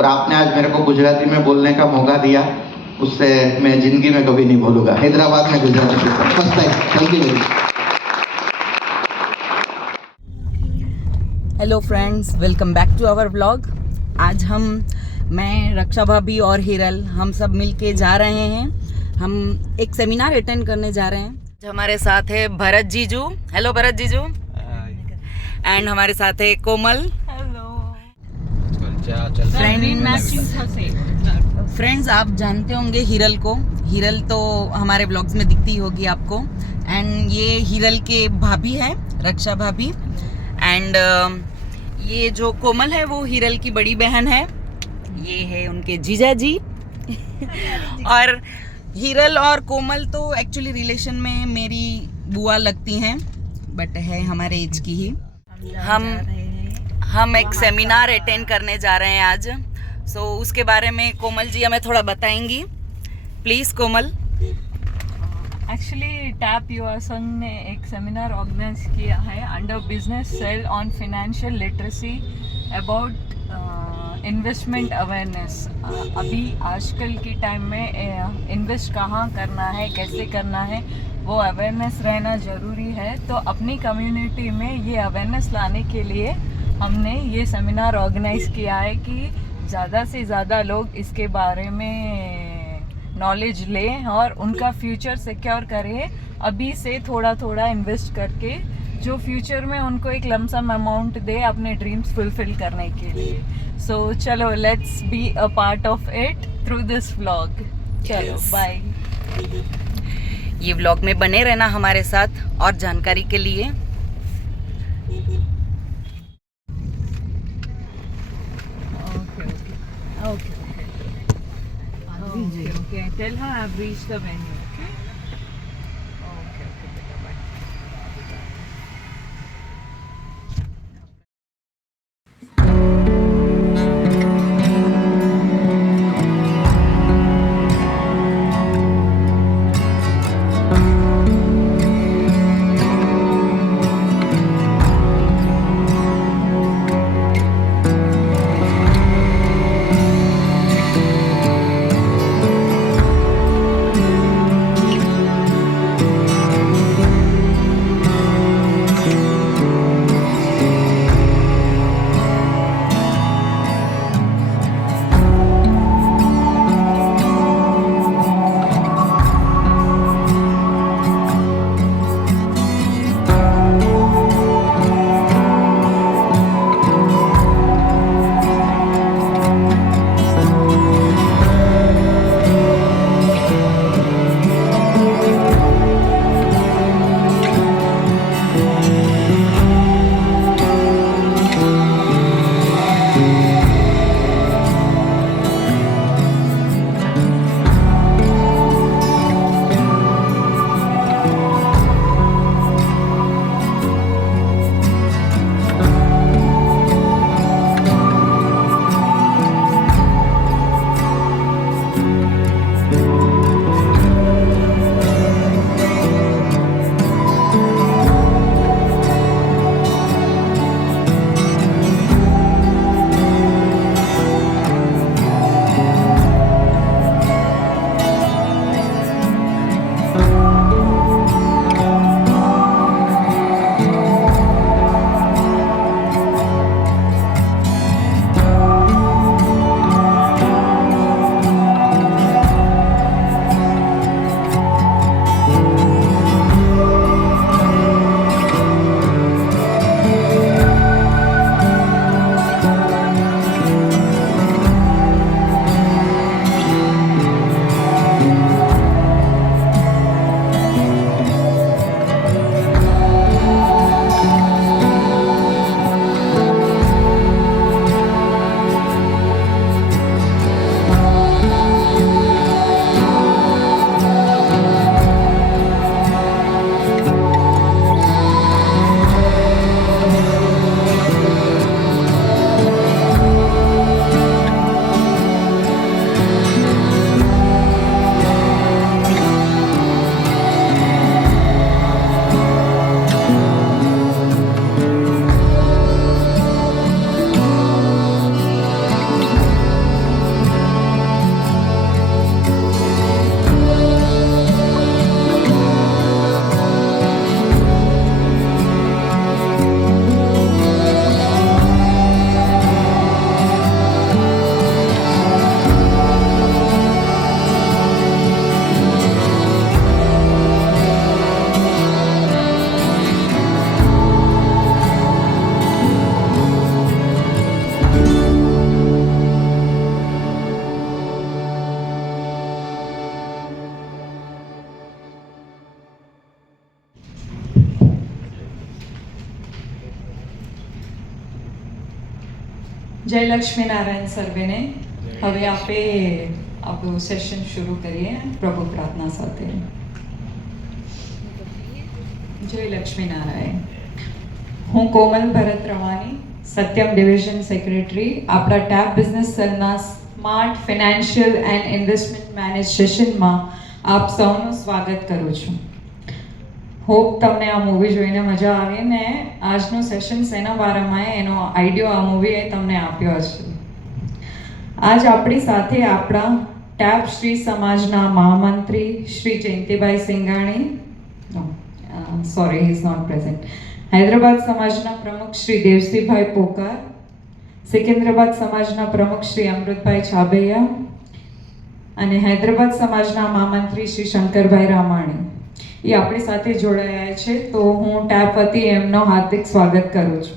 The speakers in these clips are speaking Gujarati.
और आपने आज मेरे को गुजराती में बोलने का मौका दिया, उससे मैं जिंदगी में कभी नहीं भूलूंगा। हैदराबाद में Gujarati first time. Thank you. Hello friends, welcome back to our vlog. आज मैं रक्षा भाभी और हिरल हम सब मिलके जा रहे हैं। हम एक सेमिनार अटेंड करने जा रहे हैं। हमारे साथ है भरत जीजू। हेलो भरत जीजू। एंड हमारे साथ है कोमल। फ्रेंड्स, आप जानते होंगे हिरल को। हिरल तो हमारे ब्लॉग्स में दिखती होगी आपको। एंड ये हिरल के भाभी है, रक्षा भाभी। एंड ये जो कोमल है वो हिरल की बड़ी बहन है। ये है उनके जीजा जी। और हिरल और कोमल तो एक्चुअली रिलेशन में मेरी बुआ लगती हैं, बट है हमारे एज की ही। हम एक सेमिनार अटेंड करने जा रहे हैं आज। सो उसके बारे में कोमल जी हमें थोड़ा बताएंगी। Please Komal. एक्चुअली टैप युवा संघ ने एक सेमिनार ऑर्गेनाइज किया है under business cell on financial literacy about investment awareness. अभी आजकल की टाइम में इन्वेस्ट कहाँ करना है, कैसे करना है, वो अवेयरनेस रहना ज़रूरी है। तो अपनी कम्युनिटी में ये अवेयरनेस लाने के लिए हमने ये सेमिनार ऑर्गेनाइज किया है कि ज़्यादा से ज़्यादा लोग इसके बारे में नॉलेज लें और उनका फ्यूचर सिक्योर करें अभी से, थोड़ा थोड़ा इन्वेस्ट करके, जो फ्यूचर में उनको एक लमसम अमाउंट दे अपने ड्रीम्स फुलफिल करने के लिए। सो चलो, let's be a part of it through this vlog. चलो बाय। ये व्लॉग में बने रहना हमारे साथ और जानकारी के लिए। Okay. Tell her I've reached the venue. Okay. Okay. Beta, bye. જય લક્ષ્મીનારાયણ સર્વેને. હવે આપણે આપણું સેશન શરૂ કરીએ પ્રભુ પ્રાર્થના સાથે. જય લક્ષ્મીનારાયણ. હું કોમલ ભરત રવાની, સત્યમ ડિવિઝન સેક્રેટરી, આપણા ટેપ બિઝનેસ સેલના smart financial and investment manage સેશનમાં આપ સૌનું સ્વાગત કરું છું. હોપ તમને આ મૂવી જોઈને મજા આવી ને આજનું સેશન શેના બારામાં એનો આઈડિયો આ મૂવીએ તમને આપ્યો છે. આજ આપણી સાથે આપણા ટેપ શ્રી સમાજના મહામંત્રી Shri Jayantibhai Singhani, sorry he is not present, Hyderabad સમાજના પ્રમુખ શ્રી દેવસીભાઈ પોકાર, સિકંદરાબાદ સમાજના પ્રમુખ શ્રી અમૃતભાઈ છાબૈયા અને હૈદરાબાદ સમાજના મહામંત્રી શ્રી શંકરભાઈ રામાણી એ આપણી સાથે જોડાયા છે. તો હું ટેપ વતી એમનો હાર્દિક સ્વાગત કરું છું.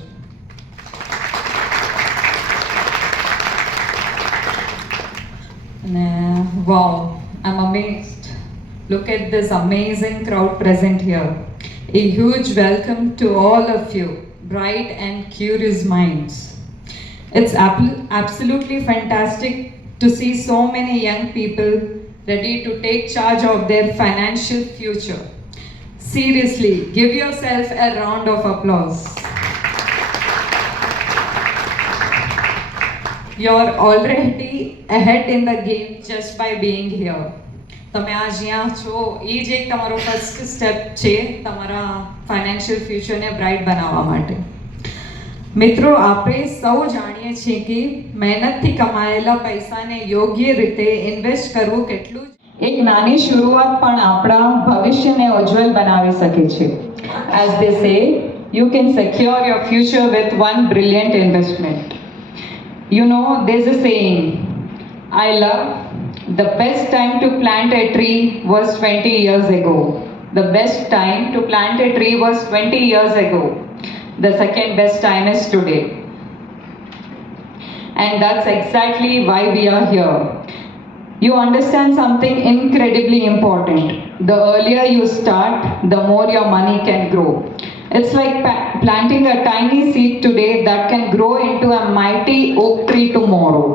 અને વાવ, આઈ એમ અમેઝડ. Look at this amazing crowd present here. A huge welcome to all of you, bright and curious minds. It's absolutely fantastic to see so many young people ready to take charge of their financial future. Seriously, give yourself a round of applause. You're already ahead in the game just by being here. તમે આ જ્યાં છો એ જ એક તમારો ફર્સ્ટ સ્ટેપ છે તમારા ફાઇનાન્શિયલ ફ્યુચરને બ્રાઇટ બનાવવા માટે. મિત્રો, આપણે સૌ જાણીએ છીએ કે મહેનતથી કમાયેલા પૈસાને યોગ્ય રીતે ઇન્વેસ્ટ કરવું કેટલું એક નાની શરૂઆત પણ આપણા ભવિષ્યને ઉજ્જવલ બનાવી શકે છે. એઝ દે સે, you can secure your future with one brilliant investment. You know, there is a saying I love, the best time to plant a tree was 20 years ago. The best time to plant a tree was 20 years ago. The second best time is today. And that's exactly why we are here. You understand something incredibly important. The earlier you start, the more your money can grow. It's like planting a tiny seed today that can grow into a mighty oak tree tomorrow.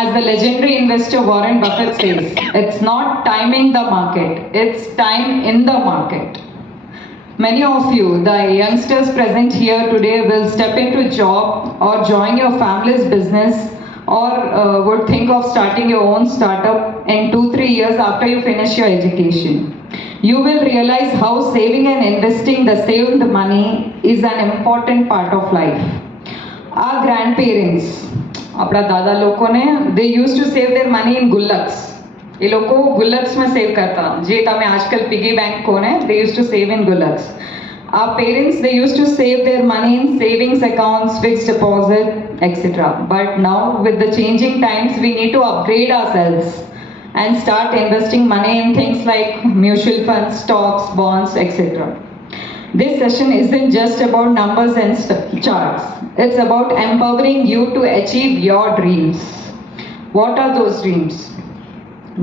As the legendary investor Warren Buffett says, it's not timing the market, it's time in the market. Many of you, the youngsters present here today, will step into job or join your family's business or would think of starting your own startup in 2-3 years after you finish your education. You will realize how saving and investing the saved money is an important part of life. Our grandparents, આપણા દાદા લોકોને, they use to save their money in gullaks. એ લોકો ગુલ્લક્સમાં સેવ કરતા, જે તમે આજકાલ પિગી બેંક કોને, they use to save in gullaks. Our parents, they used to save their money in savings accounts, fixed deposit, etc. But now, with the changing times, we need to upgrade ourselves and start investing money in things like mutual funds, stocks, bonds, etc. This session isn't just about numbers and charts. It's about empowering you to achieve your dreams. What are those dreams?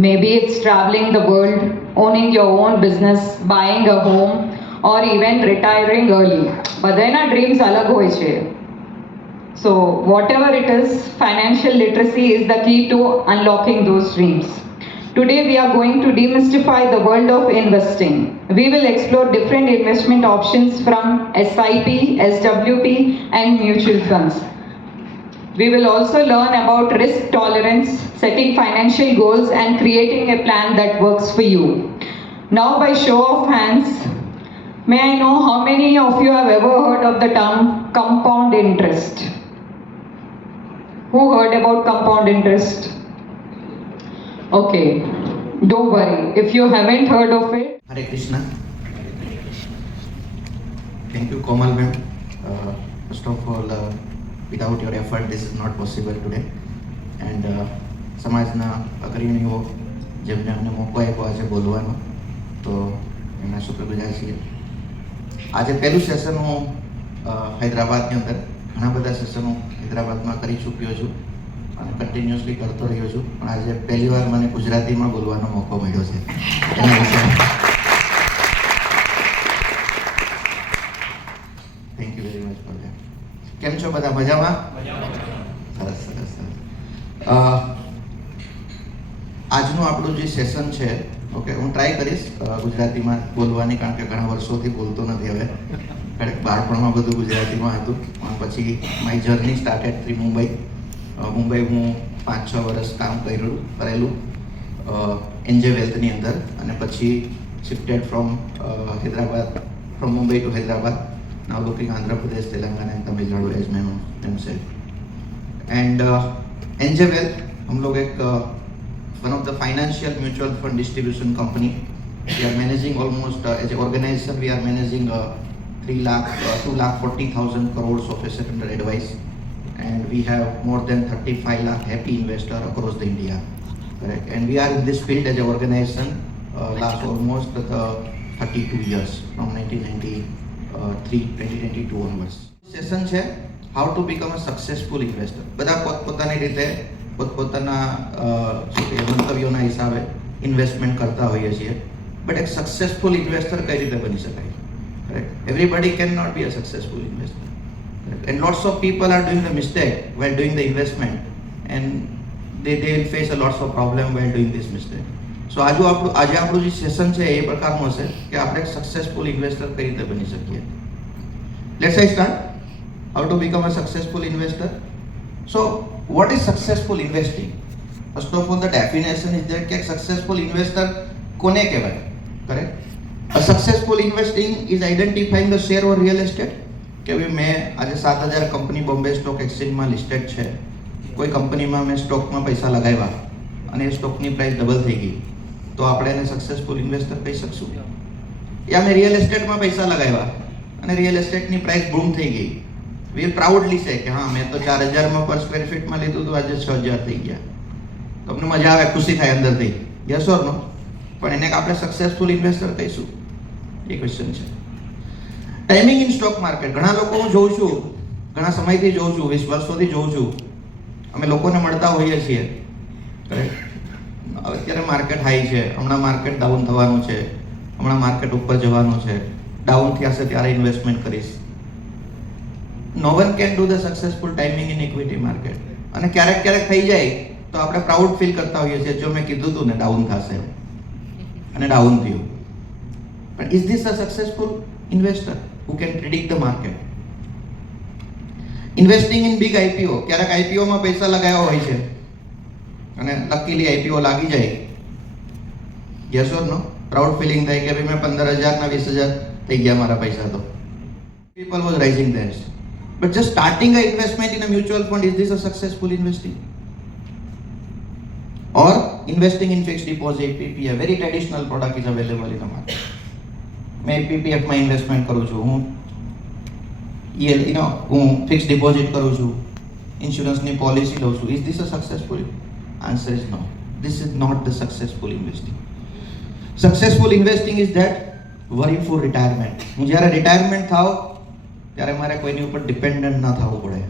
Maybe it's traveling the world, owning your own business, buying a home, or even retiring early. બધાના dreams અલગ હોય છે. So whatever it is, financial literacy is the key to unlocking those dreams. Today we are going to demystify the world of investing. We will explore different investment options from SIP, SWP and mutual funds. We will also learn about risk tolerance, setting financial goals and creating a plan that works for you. Now, by show of hands, may I know how many of you have ever heard of the term compound interest? Who heard about compound interest? Okay, don't worry. If you haven't heard of it, Hare Krishna. Thank you, Komal ma'am. First of all, without your effort, this is not possible today. And સમાજના અગ્રણીઓ જેમને અમને મોકો આપ્યો આજે બોલવાનો, તો એમના શુક્રગુજાર છીએ. આજે પહેલું સેશન હું હૈદરાબાદની અંદર ઘણા બધા સેશનો હૈદરાબાદમાં કરી ચૂક્યો છું અને કન્ટિન્યુઅસલી કરતો રહ્યો છું, પણ આજે પહેલી વાર મને ગુજરાતીમાં બોલવાનો મોકો મળ્યો છે. એના વિશે thank you very much for that. કેમ છો બધા? મજામાં? આજનું આપણું જે સેશન છે, ઓકે, હું ટ્રાય કરીશ ગુજરાતીમાં બોલવાની, કારણ કે ઘણા વર્ષોથી બોલતો નથી હવે. બાળપણમાં બધું ગુજરાતીમાં હતું, પણ પછી my journey started free Mumbai. Mumbai હું 5-6 વર્ષ કામ કરેલું એનજે વેલ્થની અંદર, અને પછી shifted from Hyderabad, from Mumbai to Hyderabad. Now looking Andhra Pradesh, Telangana and Tamil Nadu as ma'am said. And NJ wealth हम लोग एक one of the financial mutual fund distribution company. We are managing almost as a organization we are managing 2,40,000 crores of asset under advice, and we have more than 35 lakh happy investors across the India. Correct. And we are in this field as an organization last almost 32 years, from 2022 onwards. Session છે how to become a successful investor. બધા પોતપોતાની રીતે પોતપોતાના મંતવ્યોના હિસાબે ઇન્વેસ્ટમેન્ટ કરતા હોઈએ છીએ, બટ એક સક્સેસફુલ ઇન્વેસ્ટર કઈ રીતે બની શકાય? Correct. Everybody cannot be a successful investor. Correct. And lots of people are doing the mistake while doing the investment, and they will face a lots of problem while doing this mistake. So આજે આપણું જે સેશન છે એ પ્રકારનું હશે કે આપણે એક સક્સેસફુલ ઇન્વેસ્ટર કઈ રીતે બની શકીએ. Let's start. How to become a successful investor? So, what is successful investing? First of all, the definition is that कि successful investor कोने कहेवाय? Correct? A successful investing is identifying the share or real estate. કે ભાઈ મેં આજે 7,000 કંપની બોમ્બે સ્ટોક એક્સચેન્જમાં લિસ્ટેડ છે, કોઈ કંપનીમાં મેં સ્ટોકમાં પૈસા લગાવ્યા અને એ સ્ટોકની પ્રાઇસ ડબલ થઈ ગઈ, તો આપણે એને સક્સેસફુલ ઇન્વેસ્ટર કહી શકશું? યા મેં રિયલ એસ્ટેટમાં પૈસા લગાવ્યા અને રિયલ એસ્ટેટની પ્રાઇસ બૂમ થઈ ગઈ, વી પ્રાઉડલી સે કે હા મેં તો 4,000માં પર સ્ક્વેર ફીટમાં લીધું હતું, આજે 6,000 થઈ ગયા. તમને મજા આવે, ખુશી થાય અંદરથી, યસ ઓર નો? પણ એને આપણે સક્સેસફુલ ઇન્વેસ્ટર કહીશું? એ ક્વેશ્ચન છે. Timing in stock market. ઘણા લોકો હું જોઉં છું, ઘણા સમયથી જોઉં છું, 20 વર્ષોથી જોઉં છું, અમે લોકોને મળતા હોઈએ છીએ. કરેક્ટ. અત્યારે માર્કેટ હાઈ છે, હમણાં માર્કેટ ડાઉન થવાનું છે, હમણાં માર્કેટ ઉપર જવાનું છે, ડાઉન થશે ત્યારે ઇન્વેસ્ટમેન્ટ કરીશ. No one can do the successful timing in equity market. અને ક્યારેક ક્યારેક થઈ જાય તો આપણે પ્રાઉડ ફીલ કરતા હોઈએ છીએ, જો મેં કીધું હતું ને ડાઉન થશે અને ડાઉન થયું. પણ is this a successful investor who can predict the market? Investing in big IPO. ક્યારેક આઈપીઓમાં પૈસા લગાવ્યા હોય છે અને લકીલી આઈપીઓ લાગી જાય, yes or no? Proud feeling થાય કે ભાઈ મેં 15,000 ના 20,000 થઈ ગયા મારા પૈસા. તો people was raising theirs, but just starting a investment in a mutual fund, is this a successful investing? Or investing in fixed deposit, PPF, very traditional product is available in the market. मैं PPF में इन्वेस्टमेंट करूँ छूँ, હું ફિક્સ ડિપોઝિટ કરું છું, ઇન્સ્યોરન્સની પોલિસી લઉં છું. Is this a successful? Answer is no. This is not the successful investing. Successful investing is that worry for retirement. હું જ્યારે રિટાયરમેન્ટ થાવ ત્યારે મારે કોઈની ઉપર ડિપેન્ડન્ટ ન થવું પડે.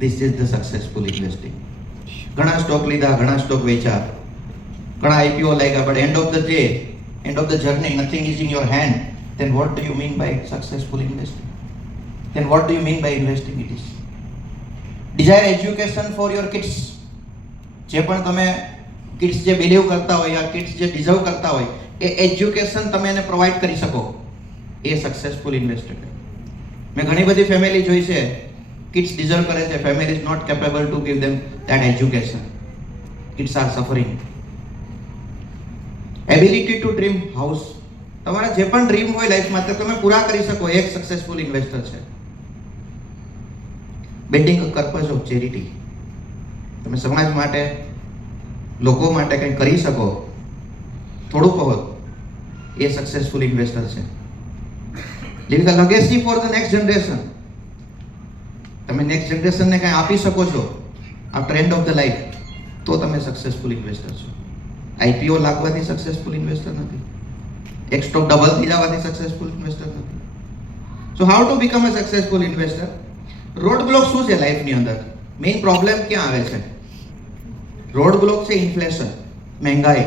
This is the successful investing. ઘણા સ્ટોક લીધા, ઘણા સ્ટોક વેચ્યા, ઘણા આઈપીઓ લાગ્યા, but end of the day, end of the journey, nothing is in your hand. Then what do you mean by successful investing? Then what do you mean by investing it is? Desire education for your kids. જે પણ તમે કિડ્સ જે બિલીવ કરતા હોય યા કિડ્સ જે ડિઝર્વ કરતા હોય એ એજ્યુકેશન તમે એને પ્રોવાઈડ કરી શકો, એ સક્સેસફુલ ઇન્વેસ્ટર. મેં ઘણી બધી ફેમિલી જોઈ છે, કિડ્સ ડિઝર્વ કરે છે, family is not capable to give them that education. Kids are suffering. Ability to dream house. તમારા જે પણ ડ્રીમ હોય લાઈફમાં તે તમે પૂરા કરી શકો, એક સક્સેસફુલ ઇન્વેસ્ટર છે. Bending a purpose of charity. તમે સમાજ માટે, લોકો માટે કંઈ કરી શકો થોડું બહોત, એ સક્સેસફુલ ઇન્વેસ્ટર છે. Living a legacy for the next generation. તમે નેક્સ્ટ જનરેશનને કંઈ આપી શકો છો after end of the life, તો તમે સક્સેસફુલ ઇન્વેસ્ટર છો. આઈપીઓ લાગવાથી સક્સેસફુલ ઇન્વેસ્ટર નથી, એક સ્ટોક ડબલ થઈ જવાથી સક્સેસફુલ ઇન્વેસ્ટર નથી. So how to become a successful investor? Road block શું છે લાઈફની અંદર? મેઇન પ્રોબ્લેમ ક્યાં આવે છે? રોડ બ્લોક છે ઇન્ફ્લેશન, મહેંગાઈ.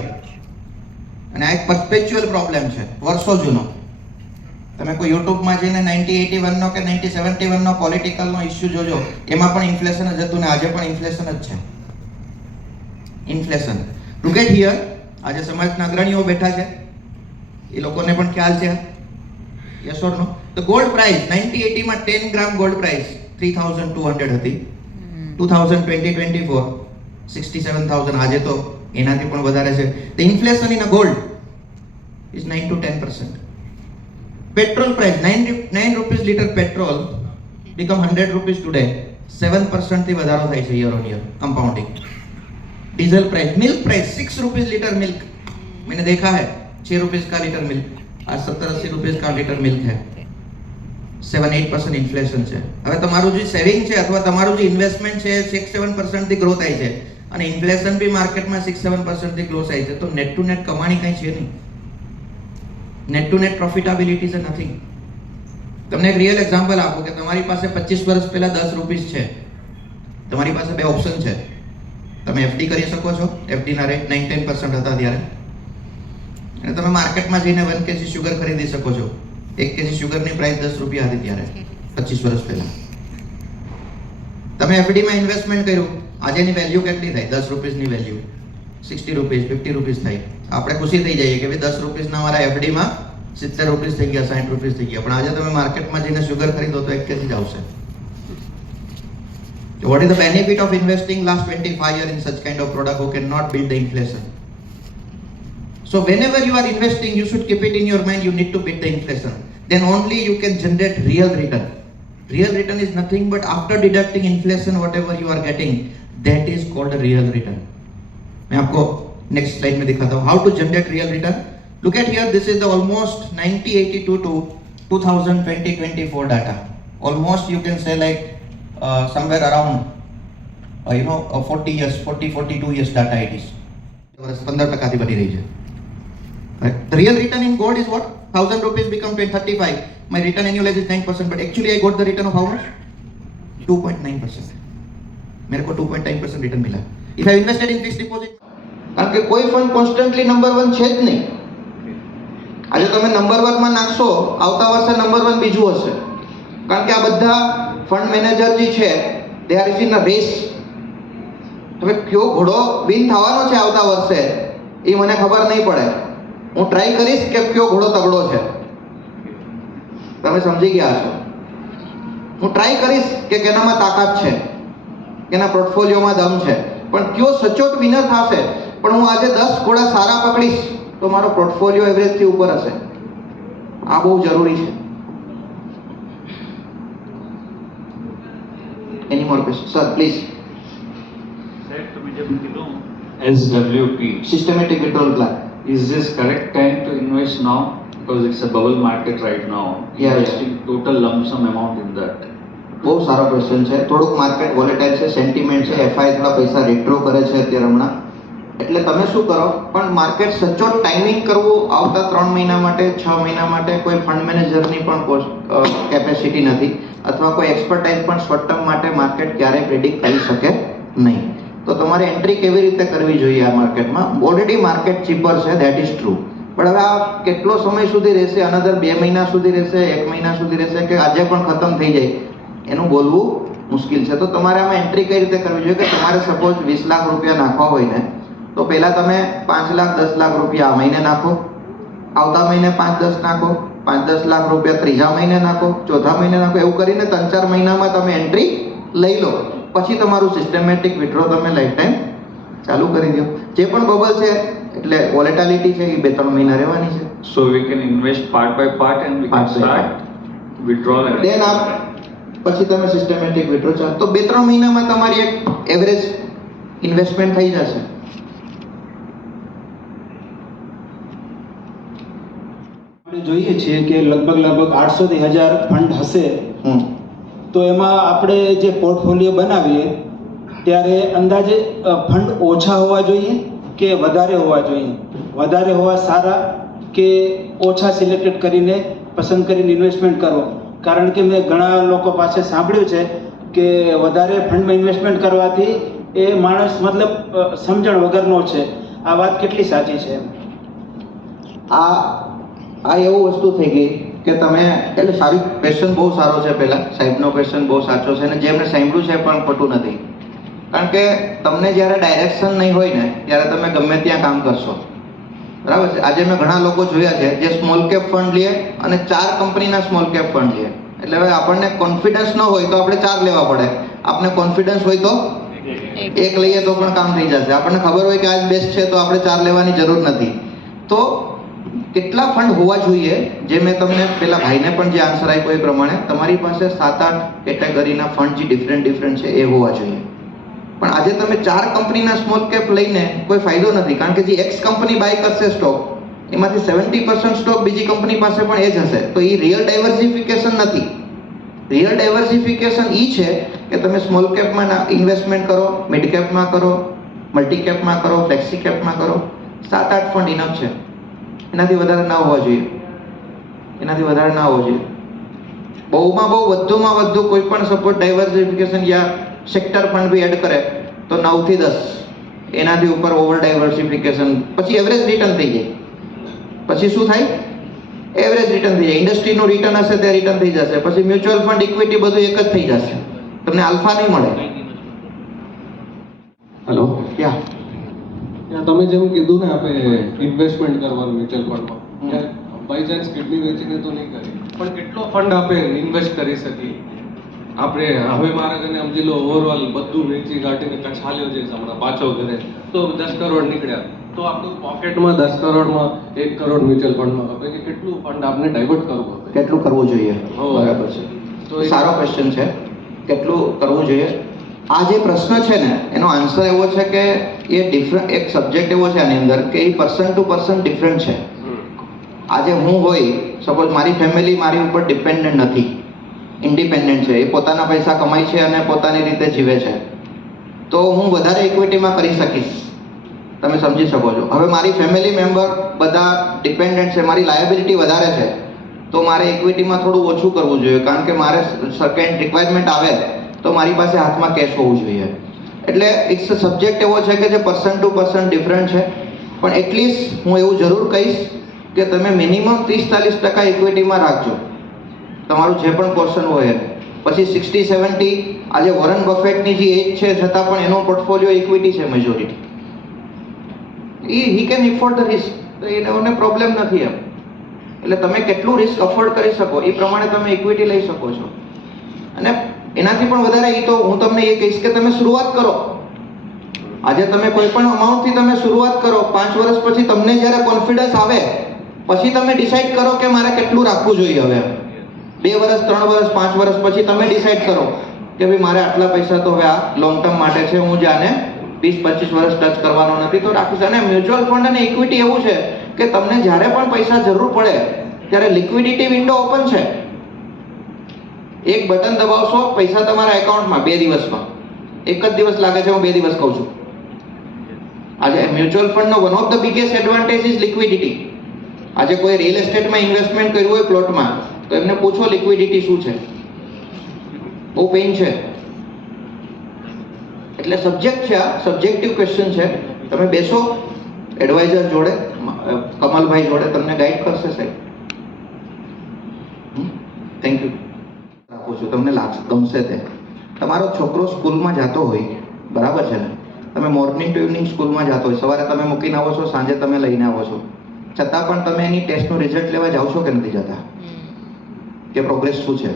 અને આ એક પરપેચ્યુઅલ પ્રોબ્લેમ છે, વર્ષો જૂનો. તમે કોઈ યુટ્યુબમાં જઈને 1981નો કે 1971નો પોલિટિકલનો ઇસ્યુ જોજો, એમાં પણ ઇન્ફ્લેશન જ હતું ને આજે પણ ઇન્ફ્લેશન જ છે. ઇન્ફ્લેશન. લુક એટ હિયર, આજે સમાજના અગ્રણીઓ બેઠા છે, એ લોકોને પણ ખ્યાલ છે, yes or no? The gold price 1980 માં 10 ગ્રામ ગોલ્ડ પ્રાઇસ 3200 હતી. 2020-24 67,000. આજે તો એનાથી પણ વધારે છે. The inflation in a gold is 9 to 10%. Petrol price 9 rupees liter petrol become 100 rupees today. 7% થી વધારો થાય છે year on year compounding. Diesel price, milk price 6 rupees liter milk. मैंने देखा है 6 rupees का लीटर मिल्क, आज 70-80 rupees का लीटर मिल्क है. 7-8% ઇન્ફ્લેશન છે. હવે તમારું જે સેવિંગ છે અથવા તમારું જે ઇન્વેસ્ટમેન્ટ છે 6-7% થી ગ્રો થાય છે અને ઇન્ફ્લેશન બી માર્કેટમાં 6-7% થી ગ્રો થાય છે, તો નેટ ટુ નેટ કમાણી કઈ છે નહીં. Net two net profitability is nothing. તમને એક રિયલ એક્ઝામ્પલ આપું કે તમારી પાસે 25 વર્ષ પહેલા 10 રૂપીસ છે, તમારી પાસે બે ઓપ્શન છે. તમે એફડી કરી શકો છો, એફડી ના રેટ 9-10% હતા ત્યારે, અને તમે માર્કેટમાં જઈને 1 kg શુગર ખરીદી શકો છો. 1 kg શુગરની પ્રાઇસ 10 રૂપિયા હતી ત્યારે 25 વર્ષ પહેલા. તમે એફડી માં ઇન્વેસ્ટમેન્ટ કર્યું, આજે એની વેલ્યુ કેટલી થાય? 10 રૂપીસની વેલ્યુ 60 રૂપીસ 50 રૂપીસ થાય. આપણે ખુશી થઈ જઈએ કે ભાઈ 10 રૂપીસના મારા એફડી માં 70 રૂપીસ થઈ ગયા, 60 રૂપીસ થઈ ગયા. પણ આજે તમે માર્કેટમાં જઈને શુગર ખરીદો તો 1 kg જ આવશે. What is the benefit of investing last 25 years in such kind of product who cannot beat the inflation? So whenever you are investing, you should keep it in your mind, you need to beat the inflation. Then only you can generate real return. Real return is nothing but after deducting inflation, whatever you are getting, that is called a real return. मैं आपको next slide में दिखाता हूँ how to generate real return. Look at here, this is the almost 1982 to 2020-24 data. Almost you can say like somewhere around 40-42 years data it is. 15% થી બની રહી છે. Right? The real return in gold is what? 1000 rupees become 35. My return annualized is 9%, but actually I got the return of how much? 2.9%. मेरे को 2.9% रिटर्न मिला. If I invested in fixed deposit, કારણ કે કોઈ ફંડ કોન્સ્ટન્ટલી નંબર 1 છે જ નહીં. આજે તમે નંબર 1 માં નાખશો, આવતા વર્ષે નંબર 1 બીજું હશે. કારણ કે આ બધા ફંડ મેનેજર જે છે they are in a race. હવે કયો ઘોડો વિન થવાનો છે આવતા વર્ષે એ મને ખબર નહીં પડે. હું ટ્રાય કરીશ કે કયો ઘોડો તગડો છે. તમે સમજી ગયા હશો. હું ટ્રાય કરીશ કે કેનામાં તાકાત છે, કેના પોર્ટફોલિયોમાં દમ છે, પણ કયો સચોટ વિનર થશે. પણ હું આજે 10 ઘોડા સારા પકડીશ તો મારો પોર્ટફોલિયો એવરેજ થી ઉપર હશે. આ બહુ જરૂરી છે. Any more question sir please. સાહેબ તમે જેમ કીધું SWP systematic withdrawal plan. is this correct time to invest now because it's a bubble market right now? Yeah, investing total lump sum amount in that. બહુ સારો ક્વેશ્ચન છે. થોડુંક માર્કેટ વોલેટાઇલ છે, સેન્ટિમેન્ટ છે, એફઆઈ થોડા પૈસા વિથડ્રો કરે છે અત્યારે હમણાં. એટલે તમે શું કરો, પણ માર્કેટ સચોટ ટાઈમિંગ કરવું આવતા 3 મહિના માટે 6 મહિના માટે કોઈ ફંડ મેનેજરની પણ કેપેસિટી નથી, અથવા કોઈ એક્સપર્ટાઇઝ પણ શોર્ટ ટર્મ માટે માર્કેટ ક્યારેય પ્રેડિક્ટ કરી શકે નહીં. તો તમારે એન્ટ્રી કેવી રીતે કરવી જોઈએ આ માર્કેટમાં? ઓલરેડી માર્કેટ ચીપર છે, ધેટ ઇઝ ટ્રુ. પણ હવે આ કેટલો સમય સુધી રહેશે? અનધર 2 મહિના સુધી રહેશે, 1 મહિના સુધી રહેશે, કે આજે પણ ખતમ થઈ જાય, એનું બોલવું મુશ્કેલ છે. તો તમારે આમાં એન્ટ્રી કઈ રીતે કરવી જોઈએ? કે તમારે સપોઝ 20 લાખ રૂપિયા નાખવા હોય ને, તો પહેલા તમે 5 લાખ 10 લાખ રૂપિયા આ મહિને નાખો, આવતા મહિને 5-10 નાખો, 5-10 લાખ રૂપિયા ત્રીજા મહિને નાખો, ચોથા મહિને નાખો. એવું કરીને 3-4 મહિનામાં તમે એન્ટ્રી લઈ લો. પછી તમારું સિસ્ટમેટિક વિથડ્રો તમે લાઈફ ટાઈમ ચાલુ કરી દો. જે પણ બબલ છે એટલે વોલેટિલિટી છે એ 2-3 મહિના રહેવાની છે. So we can invest part by part and we can Part by start withdrawal and Then પછી તમે સિસ્ટમેટિક વિથડ્રો ચાલો તો 2-3 મહિનામાં તમારી એક એવરેજ ઇન્વેસ્ટમેન્ટ થઈ જશે. આપણે જોઈએ છીએ કે લગભગ 800 થી 1000 ફંડ હશે. તો એમાં આપણે જે પોર્ટફોલિયો બનાવીએ ત્યારે અંદાજે ફંડ ઓછા હોવા જોઈએ કે વધારે હોવા જોઈએ? વધારે હોવા સારા કે ઓછા સિલેક્ટેડ કરીને પસંદ કરીને ઇન્વેસ્ટમેન્ટ કરવો? કારણ કે મેં ઘણા લોકો પાસે સાંભળ્યું છે કે વધારે ફંડમાં ઇન્વેસ્ટમેન્ટ કરવાથી એ માણસ મતલબ સમજણ વગરનો છે. આ વાત કેટલી સાચી છે? આ એવું વસ્તુ થઈ ગઈ કે તમે એટલે સારી ક્વેશ્ચન બહુ સારો છે. પહેલા સાહેબનો ક્વેશ્ચન બહુ સાચો છે અને જે એમને સાંભળ્યું છે પણ ખોટું નથી. કારણ કે તમને જ્યારે ડાયરેક્શન નહીં હોય ને ત્યારે તમે ગમે ત્યાં કામ કરશો, બરાબર છે. આજે મેં ઘણા લોકો જોયા છે જે સ્મોલ કેપ ફંડ લે અને 4 કંપનીના સ્મોલ કેપ ફંડ લે. એટલે હવે આપણને કોન્ફિડન્સ ન હોય તો આપણે 4 લેવા પડે, આપણને કોન્ફિડન્સ હોય તો એક લઈએ તો પણ કામ થઈ જશે. આપણને ખબર હોય કે આજ બેસ્ટ છે તો આપણે 4 લેવાની જરૂર નથી. તો કેટલા ફંડ હોવા જોઈએ, જે મેં તમને પેલા ભાઈને પણ જે આન્સર આપ્યો એ પ્રમાણે તમારી પાસે 7-8 કેટેગરીના ફંડ જે ડિફરન્ટ છે એ હોવા જોઈએ. પણ આજે તમે 4 કંપનીના સ્મોલ કેપ લઈને કોઈ ફાયદો નથી, કારણ કે જે એક્સ કંપની બાય કરશે સ્ટોક એમાંથી 70% સ્ટોક બીજી કંપની પાસે પણ એ જ હશે. તો એ રિયલ ડાયવર્સિફિકેશન નથી. રિયલ ડાયવર્સિફિકેશન એ છે કે તમે સ્મોલ કેપમાં ઇન્વેસ્ટમેન્ટ કરો, મિડ કેપમાં કરો, મલ્ટી કેપમાં કરો, ફ્લેક્સી કેપમાં કરો. 7-8 ફંડ ઇનફ છે, એનાથી વધારે ના હોવા જોઈએ, એનાથી વધારે ના હોવો જોઈએ. બહુમાં બહુ વધુમાં વધુ કોઈ પણ સપોઝ ડાયવર્સિફિકેશન યા સેક્ટર ફંડ બી એડ કરે તો 9 થી 10, એનાથી ઉપર ઓવર ડાયવર્સિફિકેશન પછી એવરેજ રિટર્ન થઈ જાય. પછી શું થાય? એવરેજ રિટર્ન થઈ જાય. ઇન્ડસ્ટ્રીનું રિટર્ન હશે તે રિટર્ન થઈ જશે. પછી મ્યુચ્યુઅલ ફંડ, ઇક્વિટી બધું એક જ થઈ જશે, તમને આલ્ફા નહીં મળે. હેલો, ક્યાં તમે જેમ કીધું ને આપણે ઇન્વેસ્ટમેન્ટ કરવાનું મ્યુચ્યુઅલ ફંડમાં, બાય ચાન્સ કિડની વેચીને તો નહીં કરી, પણ કેટલો ફંડ આપણે ઇન્વેસ્ટ કરી શકીએ? આપણે હવે મારા ઘરે સમજી લો ઓવરઓલ બધું વેચી કાઢીને કછાલ્યો છે હમણાં પાછો ઘરે, તો 10 કરોડ નીકળ્યા, તો આપણું પોકેટમાં 10 કરોડમાં 1 કરોડ મ્યુચ્યુઅલ ફંડમાં ખબર કે કેટલું ફંડ આપણે ડાયવર્ટ કરવું પડે, કેટલું કરવું જોઈએ? બરાબર છે. તો તો સારો ક્વેશ્ચન છે, કેટલું કરવું જોઈએ. આ જે પ્રશ્ન છે ને એનો આન્સર એવો છે કે એ ડિફરન્ટ, એક સબ્જેક્ટ એવો છે આની અંદર કે એ પર્સન ટુ પર્સન ડિફરન્ટ છે. આજે હું હોય, સપોઝ મારી ફેમિલી મારી ઉપર ડિપેન્ડન્ટ નથી, ઇન્ડિપેન્ડન્ટ છે, એ પોતાના પૈસા કમાય છે અને પોતાની રીતે જીવે છે, તો હું વધારે ઇક્વિટીમાં કરી શકીશ, તમે સમજી શકો છો. હવે મારી ફેમિલી મેમ્બર બધા ડિપેન્ડન્ટ છે, મારી લાયબિલિટી વધારે છે, તો મારે ઇક્વિટીમાં થોડું ઓછું કરવું જોઈએ, કારણ કે મારે સેકન્ડ રિક્વાયરમેન્ટ આવે તો મારી પાસે હાથમાં કેશ હોવું જોઈએ. એટલે ઇટ્સ અ સબ્જેક્ટ એવો છે કે જે પર્સન ટુ પર્સન ડિફરન્ટ છે. પણ એટલીસ્ટ હું એવું જરૂર કહીશ કે તમે મિનિમમ 30-40% ઇક્વિટીમાં રાખજો, તમારું જે પણ પોર્શન હોય. પછી 60-70, આજે વોરન બફેટની જે એજ છે છતાં પણ એનો પોર્ટફોલિયો ઇક્વિટી છે majority. He can afford the risk, એને પ્રોબ્લેમ નથી એમ. એટલે તમે કેટલું રિસ્ક અફોર્ડ કરી શકો એ પ્રમાણે તમે ઇક્વિટી લઈ શકો છો. અને એનાથી પણ વધારે એ તો હું તમને એ કહીશ કે તમે શરૂઆત કરો. આજે તમે કોઈ પણ અમાઉન્ટથી તમે શરૂઆત કરો, 5 વર્ષ પછી તમને જ્યારે કોન્ફિડન્સ આવે પછી તમે ડિસાઈડ કરો કે મારે કેટલું રાખવું જોઈએ. હવે 2 વર્ષ, 3 વર્ષ, 5 વર્ષ પછી તમે ડિસાઈડ કરો કે ભાઈ મારે આટલા પૈસા તો હવે આ લોંગ ટર્મ માટે છે, હું જાને 20-25 વર્ષ ટચ કરવાનો નથી તો રાખીશ. અને મ્યુચ્યુઅલ ફંડ અને ઇક્વિટી એવું છે કે તમને જ્યારે પણ પૈસા જરૂર પડે ત્યારે લિક્વિડિટી વિન્ડો ઓપન છે. એક બટન દબાવશો, પૈસા તમારા એકાઉન્ટમાં 2 દિવસમાં. એક જ દિવસ લાગે છે, હું 2 દિવસ કહું છું. આજે મ્યુચ્યુઅલ ફંડનો one of the biggest advantage is liquidity. આજે કોઈ રિયલ એસ્ટેટમાં ઇન્વેસ્ટમેન્ટ કર્યું હોય પ્લોટમાં, તો એમને પૂછો લિક્વિડિટી શું છે, બહુ પેઇન છે. એટલે સબ્જેક્ટ છે, આ સબ્જેક્ટિવ ક્વેશ્ચન છે. તમે બેસો એડવાઇઝર જોડે, કમલભાઈ જોડે, તમને ગાઈડ કરશે સાહેબ. Thank you. આપું છું, તમને લાગશે, ગમશે તે. તમારો છોકરો સ્કૂલમાં જતો હોય, બરાબર છે ને, તમે મોર્નિંગ ટુ ઇવનિંગ સ્કૂલમાં જતો હોય, સવારે તમે મૂકીને આવો છો, સાંજે તમે લઈને આવો છો, છતાં પણ તમે એની ટેસ્ટનું રિઝલ્ટ લેવા જાઓ છો કે નથી જતા? કે પ્રોગ્રેસ શું છે?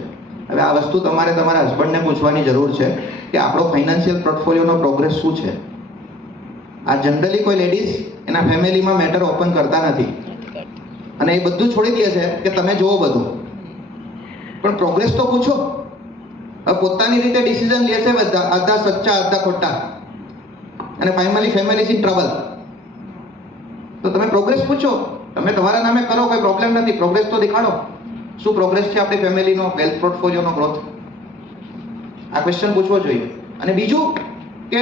હવે આ વસ્તુ તમારે તમારા હસબન્ડને પૂછવાની જરૂર છે કે આપણો ફાઇનાન્શિયલ પોર્ટફોલિયોનો પ્રોગ્રેસ શું છે. આ જનરલી કોઈ લેડીઝ એના ફેમિલીમાં મેટર ઓપન કરતા નથી અને એ બધું છોડી દે છે કે તમે જુઓ બધું, પણ પ્રોગ્રેસ તો પૂછો. હવે પોતાની રીતે ડિસિઝન લે છે બધા, અડધા સચ્ચા અડધા ખોટા, અને finally family is in trouble. તો તમે પ્રોગ્રેસ પૂછો. તમે તમારા નામે કરો, કોઈ પ્રોબ્લેમ નથી, પ્રોગ્રેસ તો દેખાડો. શું પ્રોગ્રેસ છે આપણી ફેમિલીનો વેલ્થ પોર્ટફોલિયોનો ગ્રોથ? આ ક્વેશ્ચન પૂછવો જોઈએ. અને બીજું કે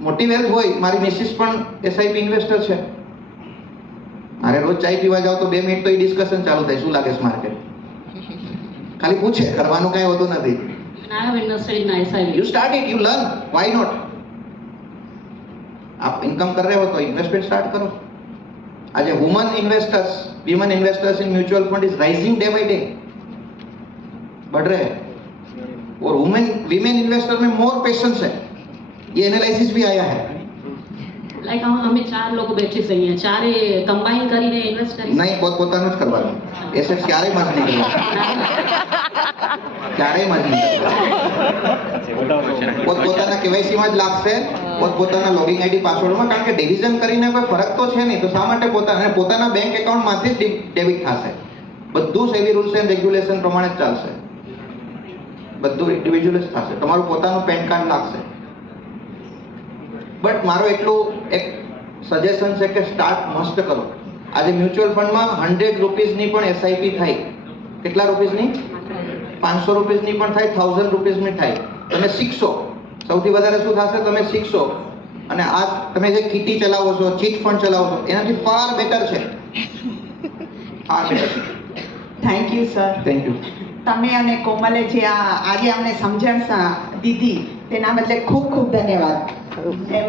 મોટી વેલ્થ હોય, મારી મિસિસ પણ SIP ઇન્વેસ્ટર છે, મારે રોજ ચાય પીવા જાવ તો 2 મિનિટ તો એ ડિસ્કશન ચાલુ થાય, શું લાગે છે માર્કેટ, ખાલી પૂછે, કરવાનું કાંઈ હોતું નથી. I have invested in SIP. You start it, you learn, why not? आप इनकम कर रहे हो तो इन्वेस्टमेंट स्टार्ट करो. आज woman investors in mutual fund is rising day by day, बढ़ रहे हैं. और वीमेन इन्वेस्टर में मोर पेशेंस है. ये एनालिसिस भी आया है. लाइक અમે 4 લોકો બેઠી છે અહીંયા, ચારે કમ્બાઈન કરીને ઇન્વેસ્ટ કરી નહીં, પોતપોતાનું જ કરવાનું. એસેટ્સ ક્યારેય મર્જ નહીં કરવાનું, ક્યારેય મર્જ નહીં કરવાનું. પોતપોતાના કેવાયસી માં જ લાગશે, પોતપોતાના લોગિંગ આઈડી પાસવર્ડમાં, કારણ કે ડિવિઝન કરીને કોઈ ફરક તો છે નહીં, તો શા માટે પોતાના બેંક એકાઉન્ટમાંથી જ ડેબિટ થશે. બધું સેબી રૂલ્સ એન્ડ રેગ્યુલેશન પ્રમાણે જ ચાલશે, બધું ઇન્ડિવિજ્યુઅલ જ થશે. તમારું પોતાનું પેન કાર્ડ લાગશે. બટ મારો એટલું એક સજેશન છે કે સ્ટાર્ટ મસ્ત કરો. આજે મ્યુચ્યુઅલ ફંડમાં 100 રૂપીસની પણ એસઆઈપી થાય. કેટલા રૂપીસની? 500 રૂપીસની પણ થાય, 1000 રૂપીસની થાય. તમે શીખશો, સૌથી વધારે શું થશે, તમે શીખશો. અને આ તમે જે કીટી ચલાવો છો, ચીટ ફંડ ચલાવો છો, એનાથી ફાર બેટર છે, ફાર બેટર છે. Thank you sir. Thank you. તમે અને કોમલે જે આજે અમને સમજણ દીધી તેના બદલે ખૂબ ખૂબ ધન્યવાદ.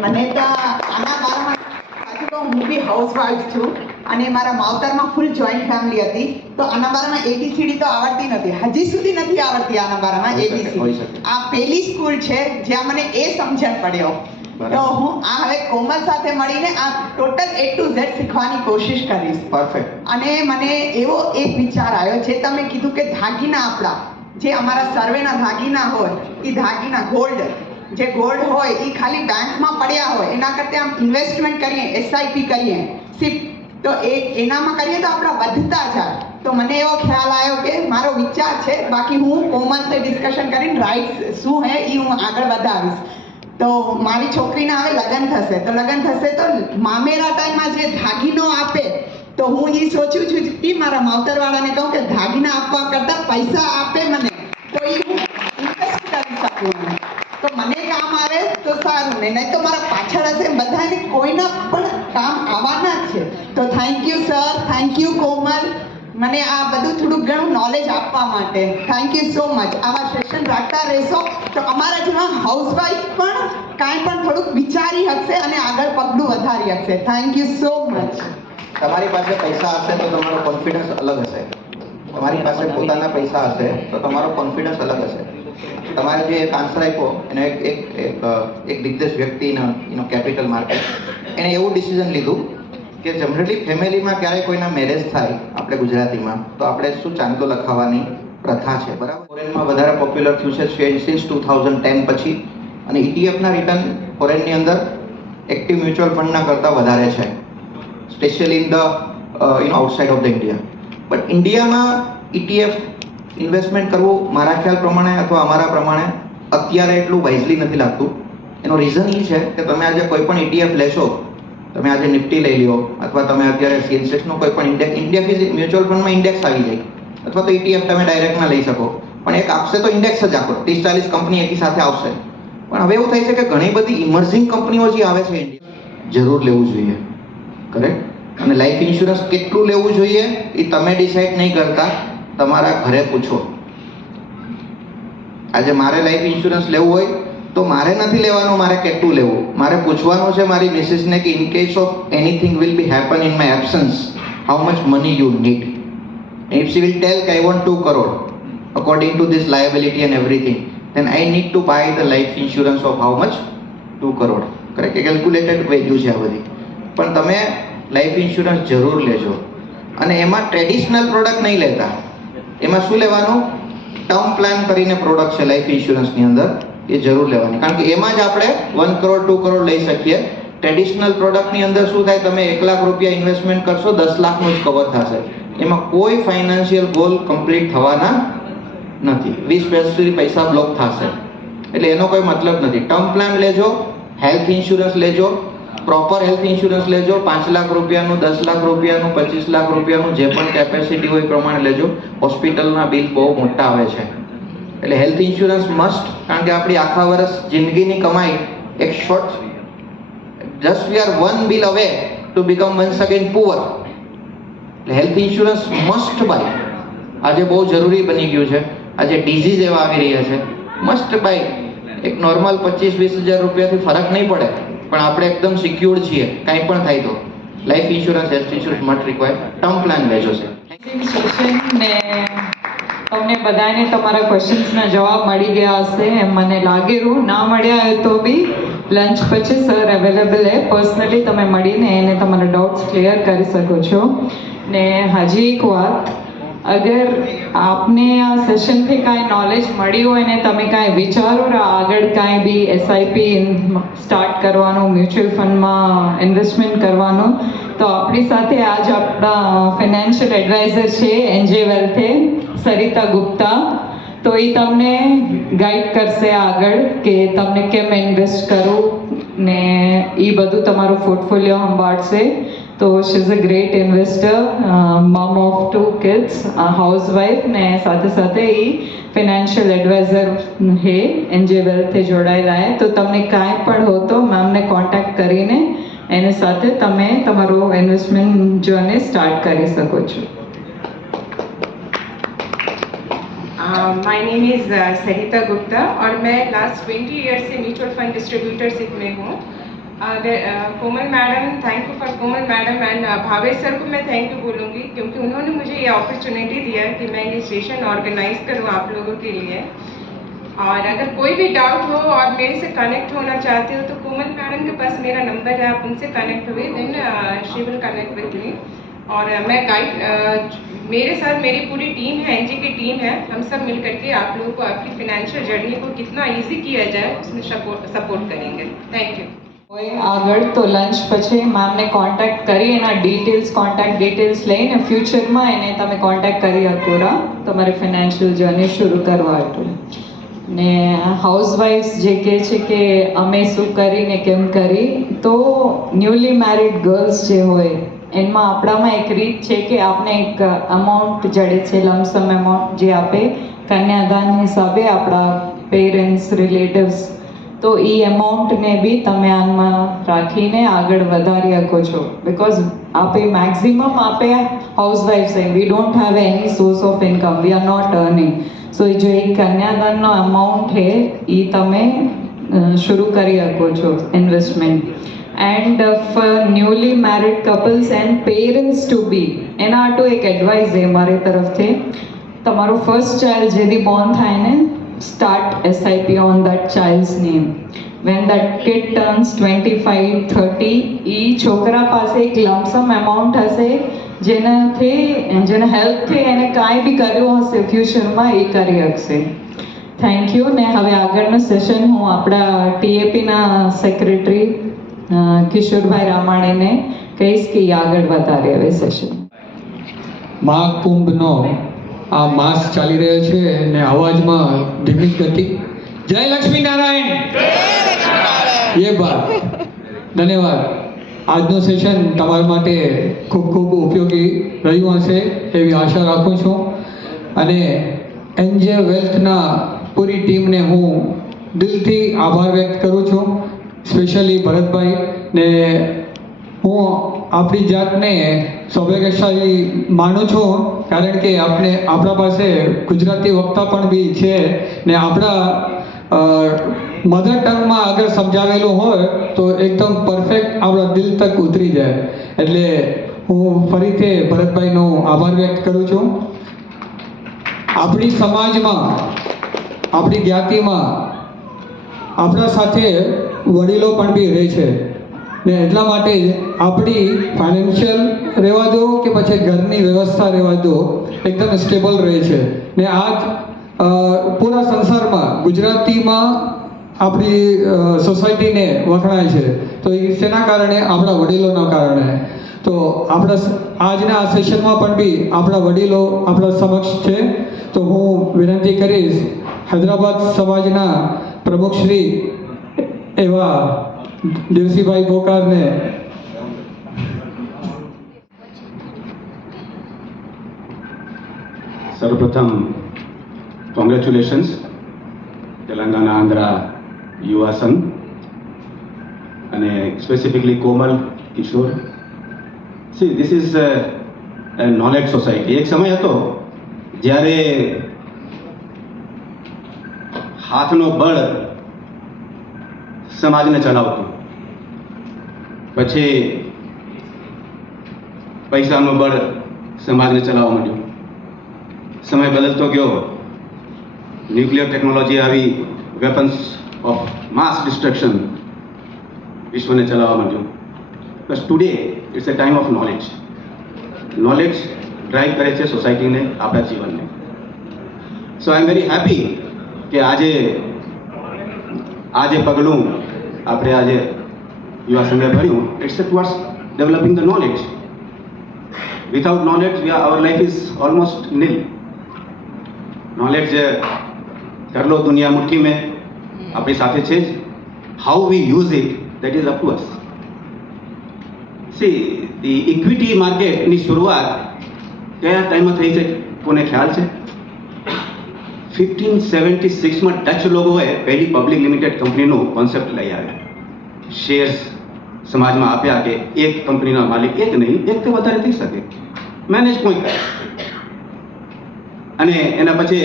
મને તો આના બારામાં સાચું કહું, હું બી હાઉસવાઇફ છું અને મારા માવતરમાં ફૂલ જોઈન્ટ ફેમિલી હતી, તો આના બારામાં એબીસીડી તો આવડતી નથી, હજી સુધી નથી આવડતી આના બારામાં એબીસીડી. આ પહેલી સ્કૂલ છે જ્યાં મને એ સમજણ પડ્યો. તો હું આ હવે કોમલ સાથે મળીને આ ટોટલ A to Z શીખવાની કોશિશ કરીશ. પરફેક્ટ. અને મને એવો એક વિચાર આવ્યો, જે તમે કીધું કે દાગીના આપણા જે અમારા સર્વેના દાગીના હોય, એ દાગીના ગોલ્ડ જે ગોલ્ડ હોય એ ખાલી બેંકમાં પડ્યા હોય, એના કરતાં આમ ઇન્વેસ્ટમેન્ટ કરીએ, એસઆઈપી કરીએ, સિપ, તો એનામાં કરીએ તો આપણા વધતા જાય. તો મને એવો ખ્યાલ આવ્યો કે મારો વિચાર છે, બાકી હું કોમલથી ડિસ્કશન કરીને રાઈટ શું હે એ હું આગળ વધારીશ. તો મારી છોકરીના હવે લગ્ન થશે, તો મામેરા ટાઈમમાં જે દાગીનો આપે, તો હું એ સોચું છું કે મારા માવતરવાળાને કહું કે દાગીના આપવા કરતાં પૈસા આપે મને, તો એ હું ઇન્વેસ્ટ કરી શકું. તો મને કામ આવે તો સારું, ને નહીં તો મારા પાછળ હશે બધાને કોઈના પણ કામ આવવાના જ છે. તો thank you sir, thank you Komal, મને આ બધું થોડુંક ઘણું નોલેજ આપવા માટે. Thank you so much. આવા સેશન રાખતા રહેશો તો અમારા જેવા હાઉસવાઈફ પણ કાંઈ પણ થોડુંક વિચારી શકશે અને આગળ પગલું વધારી શકશે. Thank you so much. તમારી પાસે પૈસા હશે તો તમારો કોન્ફિડન્સ અલગ હશે. તમારી પાસે પોતાના પૈસા હશે તો તમારો કોન્ફિડન્સ અલગ હશે. તમારે જે એક આન્સર આપ્યો એને એક દિગ્ગજ વ્યક્તિનો કેપિટલ માર્કેટ, એણે એવું ડિસિઝન લીધું કે જનરલી ફેમિલીમાં ક્યારેય કોઈના મેરેજ થાય, આપણે ગુજરાતીમાં તો આપણે શું ચાંદલો લખાવવાની પ્રથા છે, બરાબર. ફોરેનમાં વધારે પોપ્યુલર થયું છે સિન્સ 2010 પછી, અને ઇટીએફના રિટર્ન ફોરેનની અંદર એક્ટિવ મ્યુચ્યુઅલ ફંડના કરતાં વધારે છે, specially in the outside of the India. But ઇન્ડિયામાં ઇટીએફ ઇન્વેસ્ટમેન્ટ કરવું મારા ખ્યાલ પ્રમાણે અથવા અમારા પ્રમાણે અત્યારે એટલું વાઇઝલી નથી લાગતું. એનો રીઝન એ છે કે તમે આજે કોઈ પણ ઇટીએફ લેશો, તમે આજે નિફ્ટી લઈ લ્યો અથવા તમે અત્યારે સેન્સેક્સનો કોઈ પણ ઇન્ડેક્સ મ્યુચ્યુઅલ ફંડમાં ઇન્ડેક્સ આવી જાય, અથવા તો ઇટીએફ તમે ડાયરેક્ટ ના લઈ શકો, પણ એક આપશે તો ઇન્ડેક્સ જ આખો 30-40 કંપની એકી સાથે આવશે. પણ હવે એવું થાય છે કે ઘણી બધી ઇમર્જિંગ કંપનીઓ જે આવે છે જરૂર લેવું જોઈએ, કરેક્ટ. અને લાઈફ ઇન્સ્યોરન્સ કેટલું લેવું જોઈએ એ તમે ડિસાઈડ નહીં કરતા, તમારા ઘરે પૂછો. આજે મારે લાઈફ ઇન્સ્યોરન્સ લેવું હોય તો મારે નથી લેવાનું મારે કેટલું લેવું, મારે પૂછવાનું છે મારી મિસિસને કે in case of anything will be happen in my absence, how much money you need. If she will tell કે I want 2 crore according to this liability and everything, then I need to buy the life insurance of how much? 2 crore. Correct. Calculated value છે આ બધી. પણ તમે લાઈફ ઇન્સ્યોરન્સ જરૂર લેજો, અને એમાં ટ્રેડિશનલ પ્રોડક્ટ નહીં લેતા. એમાં શું લેવાનું? ટર્મ પ્લાન કરીને પ્રોડક્ટ છે લાઈફ ઇન્સ્યોરન્સની અંદર, એ જરૂર લેવાની, કારણ કે એમાં જ આપણે 1 crore 2 crore લઈ શકીએ. ટ્રેડિશનલ પ્રોડક્ટની અંદર શું થાય, તમે 1 લાખ રૂપિયા ઇન્વેસ્ટમેન્ટ કરશો, 10 લાખનું જ કવર થશે. એમાં કોઈ ફાઇનાન્શિયલ ગોલ કમ્પ્લીટ થવાના નથી, 20 વર્ષ સુધી પૈસા બ્લોક થશે, એટલે એનો કોઈ મતલબ નથી. ટર્મ પ્લાન લેજો, હેલ્થ ઇન્સ્યોરન્સ લેજો, પ્રોપર હેલ્થ ઇન્સ્યોરન્સ લેજો, 5 લાખ રૂપિયાનું, 10 લાખ રૂપિયાનું, 25 લાખ રૂપિયાનું, જે પણ કેપેસિટી હોય એ પ્રમાણે લેજો. હોસ્પિટલના બિલ બહુ મોટા આવે છે, એટલે હેલ્થ ઇન્સ્યોરન્સ મસ્ટ, કારણ કે આપણી આખા વર્ષ જિંદગીની કમાઈ એક short, just we are 1 bill away to become once again poor. એટલે હેલ્થ ઇન્સ્યોરન્સ મસ્ટ બાય. આજે બહુ જરૂરી બની ગયું છે. આજે ડિઝીઝ એવા આવી રહ્યા છે, મસ્ટ બાય. એક નોર્મલ 25-20 હજાર રૂપિયાથી ફરક નહીં પડે, પણ આપણે એકદમ સિક્યોર્ડ છીએ, કાંઈ પણ થાય તો. Life insurance, health insurance must require. Term plan લેજો છે. ને તમને બધાને તમારા ક્વેશ્ચન્સના જવાબ મળી ગયા હશે એમ મને લાગેલું. ના મળ્યા હોય તો બી લંચ પછી સર અવેલેબલ હે, પર્સનલી તમે મળીને એને તમારા ડાઉટ્સ ક્લિયર કરી શકો છો. ને હજી એક વાત, અગર આપને આ સેશનથી કાંઈ નોલેજ મળ્યું હોય ને તમે કાંઈ વિચારો આગળ કાંઈ બી એસઆઈપી સ્ટાર્ટ કરવાનું, મ્યુચ્યુઅલ ફંડમાં ઇન્વેસ્ટમેન્ટ કરવાનું, તો આપણી સાથે આજ આપણા ફાઇનાન્શિયલ એડવાઇઝર છે એનજે વેલ્થે, સરિતા ગુપ્તા. તો એ તમને ગાઈડ કરશે આગળ કે તમને કેમ ઇન્વેસ્ટ કરવું ને એ બધું તમારું પોર્ટફોલિયો સંભાળશે. તો she is a great investor, mum of 2 kids, housewife ને સાથે સાથે એ ફાઇનાન્શિયલ એડવાઇઝર હે એનજે વેલ્થે જોડાયેલા હે. તો તમને કાંઈ પણ હો તો મેમને કોન્ટેક્ટ કરીને એની સાથે તમે તમારું ઇન્વેસ્ટમેન્ટ જર્ની સ્ટાર્ટ કરી શકો છો. My name is Sarita Gupta और मैं लास्ट 20 ईयर्स से म्यूचुअल फंड डिस्ट्रीब्यूटरशिप में हूँ. Komal madam, thank you for Komal madam and Bhavesh sir को मैं थैंक यू बोलूँगी क्योंकि उन्होंने मुझे ये अपॉर्चुनिटी दिया कि मैं ये सेशन ऑर्गेनाइज करूँ आप लोगों के लिए. और अगर कोई भी डाउट हो और मेरे से कनेक्ट होना चाहते हो तो कोमल मैडम के पास मेरा नंबर है, आप उनसे कनेक्ट हुए, then she will connect with me. और मैं गाइड, मेरे साथ मेरी पूरी टीम है, एनजी की टीम है, हम सब मिल करके आप लोगों को आपकी फाइनेंशियल जर्नी को कितना इजी किया जाए उसमें सपोर्ट करेंगे. Thank you. આગળ તો લંચ પછી મેમને કોન્ટેક્ટ કરી એના કોન્ટેક્ટ ડિટેલ્સ લઈને ફ્યુચરમાં એને તમે કોન્ટેક્ટ કરી શકો તમારી ફાઇનાન્શિયલ જર્ની શરૂ કરવા હતું. ને હાઉસવાઇફ્સ જે કહે છે કે અમે શું કરીને કેમ કરી, તો ન્યૂલી મેરિડ ગર્લ્સ જે હોય એમાં આપણામાં એક રીત છે કે આપણે એક અમાઉન્ટ જડે છે, લમસમ અમાઉન્ટ જે આપે કન્યાદાન હિસાબે આપણા પેરેન્ટ્સ, રિલેટિવ્સ, તો એ અમાઉન્ટને બી તમે આમાં રાખીને આગળ વધારી શકો છો. બિકોઝ આપે મેક્સિમમ આપે હાઉસવાઇફ્સ we don't have any source of income, we are not earning. So એ જો એક કન્યાદાનનો અમાઉન્ટ છે એ તમે શરૂ કરી શકો છો investment. And for newly married couples and parents to be, એના આટો એક એડવાઇસ છે મારી તરફથી, તમારો ફર્સ્ટ ચાઇલ્ડ જેથી બોર્ન થાય ને, start SIP on that child's name. When that kid turns 25-30, એ છોકરા પાસે એક લમસમ અમાઉન્ટ હશે જેને હેલ્પથી એને કાંઈ બી કર્યું હશે ફ્યુચરમાં એ કરી શકશે. Thank you. ને હવે આગળનું સેશન હું આપણા TAPના સેક્રેટરી કિશોરભાઈ રામાણીને કહીશ કે એ આગળ વધારે હવે સેશન. મહાકુંભનો આ માસ ચાલી રહ્યો છે ને અવાજમાં ધીમી ગતિ. જય લક્ષ્મી નારાયણ. એ બાત ધન્યવાદ. આજનું સેશન તમારા માટે ખૂબ ખૂબ ઉપયોગી રહ્યું હશે એવી આશા રાખું છું. અને એનજે વેલ્થના પૂરી ટીમને હું દિલથી આભાર વ્યક્ત કરું છું, સ્પેશિયલી ભરતભાઈ ને. હું આપણી જાતને સૌભાગ્યશાળી માનું છું કારણ કે આપણા પાસે ગુજરાતી વક્તા પણ બી છે ને આપણા મધર ટંગમાં અગર સમજાવેલું હોય તો એકદમ પરફેક્ટ આપણા દિલ તક ઉતરી જાય. એટલે હું ફરીથી ભરતભાઈનો આભાર વ્યક્ત કરું છું. આપણી સમાજમાં, આપણી જ્ઞાતિમાં આપણા સાથે વડીલો પણ બી રહે છે ને એટલા માટે જ આપણી ફાઇનાન્શિયલ રહેવા દો કે પછી ઘરની વ્યવસ્થા રહેવા દો એકદમ સ્ટેબલ રહે છે. ને આજ પૂરા સંસારમાં ગુજરાતીમાં આપણી સોસાયટીને વખણાય છે તો એ શેના કારણે? આપણા વડીલોના કારણે. તો આપણા આજના આ સેશનમાં પણ બી આપણા વડીલો આપણા સમક્ષ છે. તો હું વિનંતી કરીશ હૈદરાબાદ સમાજના પ્રમુખ શ્રી એવા દેવસીભાઈ બોકારને. સર્વપ્રથમ કોંગ્રેચ્યુલેશન્સ તેલંગાના આંધ્રા યુવા સંઘ અને specifically Komal, Kishore. See this is a knowledge society. એક સમય હતો જ્યારે હાથનો બળ સમાજને ચલાવતું, પછી પૈસાનું બળ સમાજને ચલાવવા માંડ્યું. સમય બદલતો ગયો, ન્યુક્લિયર ટેકનોલોજી આવી, વેપન્સ ઓફ માસ ડિસ્ટ્રક્શન વિશ્વને ચલાવવા માંડ્યું. બસ today it's a time of knowledge. Knowledge drive કરે છે સોસાયટીને, આપણા જીવનને. સો આઈ એમ વેરી હેપી કે આજે પગલું આપણે આજે યુવા સંઘે ભર્યું. It's towards developing the knowledge. Without knowledge our life is almost nil. Knowledge कर लो दुनिया मुट्ठी में अपनी साथे છે જ. How we use it that is up to us. See, the equity market ની શરૂઆત કયા ટાઈમમાં થઈ છે કોને ખ્યાલ છે? 1576 માં ડચ લોકોએ પહેલી પબ્લિક લિમિટેડ કંપનીનો કોન્સેપ્ટ લઈ આવ્યા. શેર્સ સમાજમાં આપ્યા કે એક કંપનીનો માલિક એક નહીં, એકથી વધારે થઈ શકે, મેનેજ કોઈ કરે. અને એના પછી